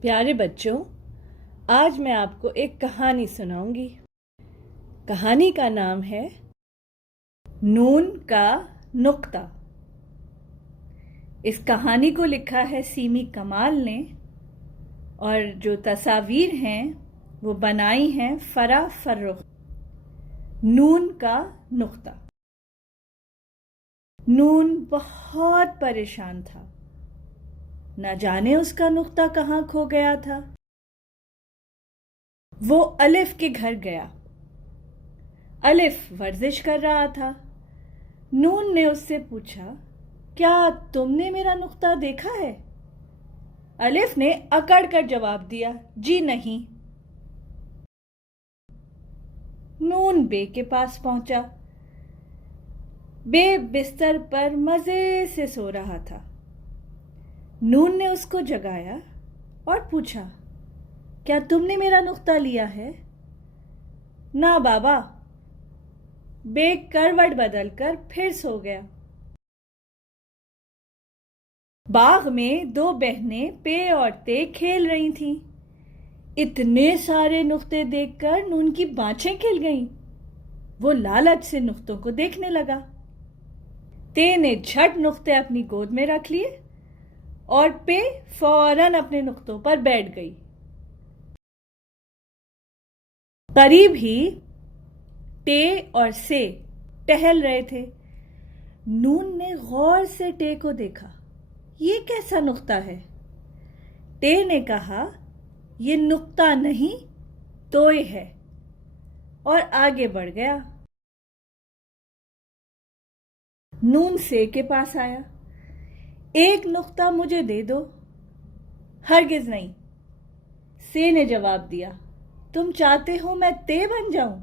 پیارے بچوں، آج میں آپ کو ایک کہانی سناؤں گی۔ کہانی کا نام ہے نون کا نقطہ۔ اس کہانی کو لکھا ہے سیمی کمال نے، اور جو تصاویر ہیں وہ بنائی ہیں فرا فرخ۔ نون کا نقطہ۔ نون بہت پریشان تھا، نہ جانے اس کا نقطہ کہاں کھو گیا تھا۔ وہ الف کے گھر گیا۔ الف ورزش کر رہا تھا۔ نون نے اس سے پوچھا، کیا تم نے میرا نقطہ دیکھا ہے؟ الف نے اکڑ کر جواب دیا، جی نہیں۔ نون بے کے پاس پہنچا۔ بے بستر پر مزے سے سو رہا تھا۔ نون نے اس کو جگایا اور پوچھا، کیا تم نے میرا نقطہ لیا ہے؟ نہ بابا۔ بے کروٹ بدل کر پھر سو گیا۔ باغ میں دو بہنیں پے اور تے کھیل رہی تھیں۔ اتنے سارے نقطے دیکھ کر نون کی بانچیں کھل گئیں۔ وہ لالچ سے نقطوں کو دیکھنے لگا۔ تے نے جھٹ نقطے اپنی گود میں رکھ لیے اور پے فوراً اپنے نقطوں پر بیٹھ گئی۔ قریب ہی ٹے اور سے ٹہل رہے تھے۔ نون نے غور سے ٹے کو دیکھا، یہ کیسا نقطہ ہے؟ ٹے نے کہا، یہ نقطہ نہیں توئے ہے، اور آگے بڑھ گیا۔ نون سے کے پاس آیا، ایک نقطہ مجھے دے دو۔ ہرگز نہیں، سے نے جواب دیا، تم چاہتے ہو میں تے بن جاؤں؟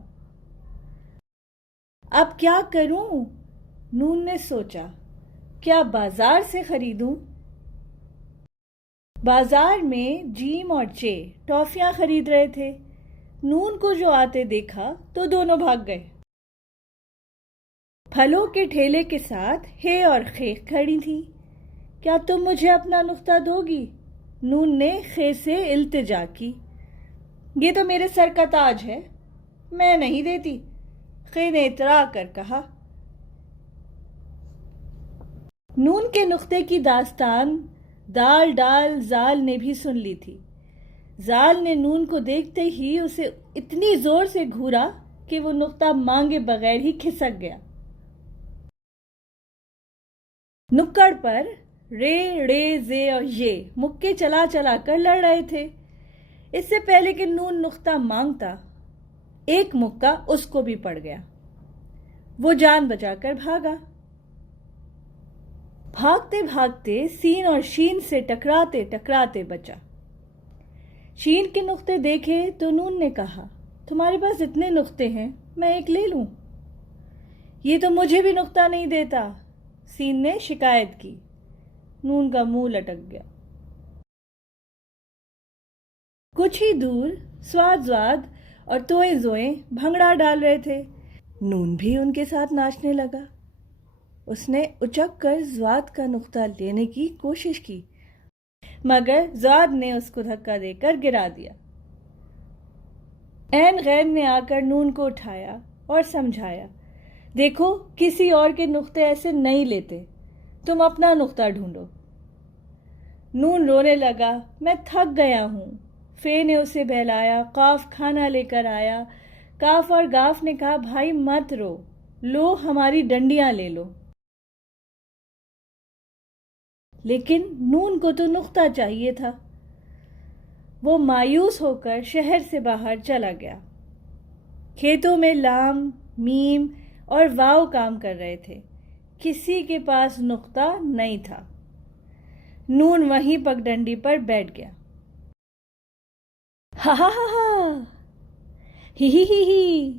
اب کیا کروں؟ نون نے سوچا، کیا بازار سے خریدوں؟ بازار میں جیم اور چے ٹافیاں خرید رہے تھے۔ نون کو جو آتے دیکھا تو دونوں بھاگ گئے۔ پھلوں کے ٹھیلے کے ساتھ ہے اور خے کھڑی تھی۔ کیا تم مجھے اپنا نقطہ دو گی؟ نون نے خے سے التجا کی۔ یہ تو میرے سر کا تاج ہے، میں نہیں دیتی، خے نے اترا کر کہا۔ نون کے نقطے کی داستان دال ڈال زال نے بھی سن لی تھی۔ زال نے نون کو دیکھتے ہی اسے اتنی زور سے گھورا کہ وہ نقطہ مانگے بغیر ہی کھسک گیا۔ نکڑ پر رے ڑے زے اور یہ مکے چلا چلا کر لڑ رہے تھے۔ اس سے پہلے کہ نون نقطہ مانگتا، ایک مکہ اس کو بھی پڑ گیا۔ وہ جان بچا کر بھاگا۔ بھاگتے بھاگتے سین اور شین سے ٹکراتے ٹکراتے بچا۔ شین کے نقطے دیکھے تو نون نے کہا، تمہارے پاس اتنے نقطے ہیں، میں ایک لے لوں۔ یہ تو مجھے بھی نقطہ نہیں دیتا، سین نے شکایت کی۔ نون کا منہ لٹک گیا۔ کچھ ہی دور سواد زواد اور توئے زوئیں بھنگڑا ڈال رہے تھے۔ نون بھی ان کے ساتھ ناچنے لگا۔ اس نے اچک کر زواد کا نقطہ لینے کی کوشش کی، مگر زواد نے اس کو دھکا دے کر گرا دیا۔ عین غیب نے آ کر نون کو اٹھایا اور سمجھایا، دیکھو کسی اور کے نقطے ایسے نہیں لیتے، تم اپنا نقطہ ڈھونڈو۔ نون رونے لگا، میں تھک گیا ہوں۔ فے نے اسے بہلایا، قاف کھانا لے کر آیا۔ کاف اور گاف نے کہا، بھائی مت رو، لو ہماری ڈنڈیاں لے لو۔ لیکن نون کو تو نقطہ چاہیے تھا۔ وہ مایوس ہو کر شہر سے باہر چلا گیا۔ کھیتوں میں لام، میم اور واؤ کام کر رہے تھے، کسی کے پاس نقطہ نہیں تھا۔ نون وہیں پگ ڈنڈی پر بیٹھ گیا۔ ہا ہا ہا ہا، ہی،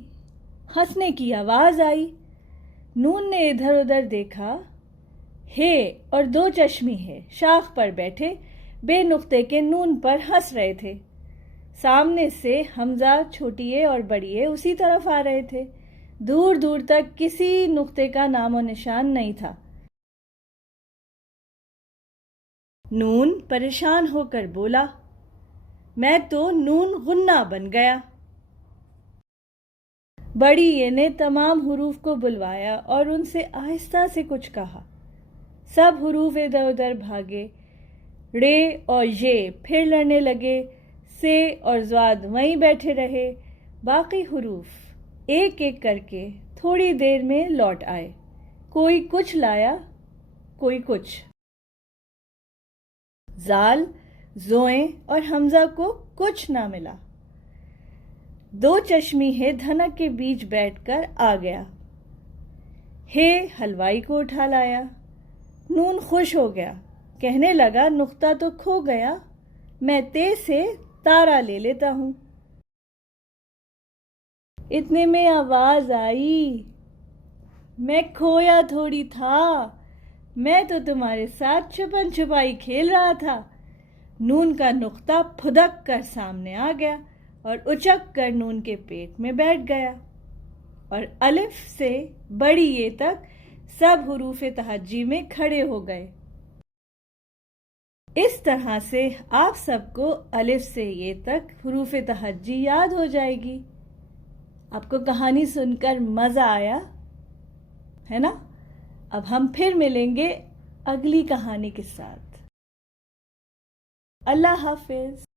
ہنسنے کی آواز آئی۔ نون نے ادھر ادھر دیکھا۔ ہے اور دو چشمی ہے شاخ پر بیٹھے بے نقطے کے نون پر ہنس رہے تھے۔ سامنے سے حمزہ، چھوٹیے اور بڑیے اسی طرف آ رہے تھے۔ دور دور تک کسی نقطے کا نام و نشان نہیں تھا۔ نون پریشان ہو کر بولا، میں تو نون غنہ بن گیا۔ بڑی یہ نے تمام حروف کو بلوایا اور ان سے آہستہ سے کچھ کہا۔ سب حروف ادھر ادھر بھاگے، رے اور یہ پھر لڑنے لگے، سے اور زواد وہیں بیٹھے رہے۔ باقی حروف ایک ایک کر کے تھوڑی دیر میں لوٹ آئے، کوئی کچھ لایا، کوئی کچھ۔ زال، زوئیں اور حمزہ کو کچھ نہ ملا۔ دو چشمی ہے دھنک کے بیچ بیٹھ کر آ گیا۔ ہے حلوائی کو اٹھا لایا۔ نون خوش ہو گیا، کہنے لگا نقطہ تو کھو گیا، میں تے سے تارا لے لیتا ہوں۔ اتنے میں آواز آئی، میں کھویا تھوڑی تھا، میں تو تمہارے ساتھ چھپن چھپائی کھیل رہا تھا۔ نون کا نقطہ پھدک کر سامنے آ گیا اور اچک کر نون کے پیٹ میں بیٹھ گیا، اور الف سے بڑی یہ تک سب حروف تہجی میں کھڑے ہو گئے۔ اس طرح سے آپ سب کو الف سے یہ تک حروف تہجی یاد ہو جائے گی۔ آپ کو کہانی سن کر مزہ آیا ہے نا؟ اب ہم پھر ملیں گے اگلی کہانی کے ساتھ۔ اللہ حافظ۔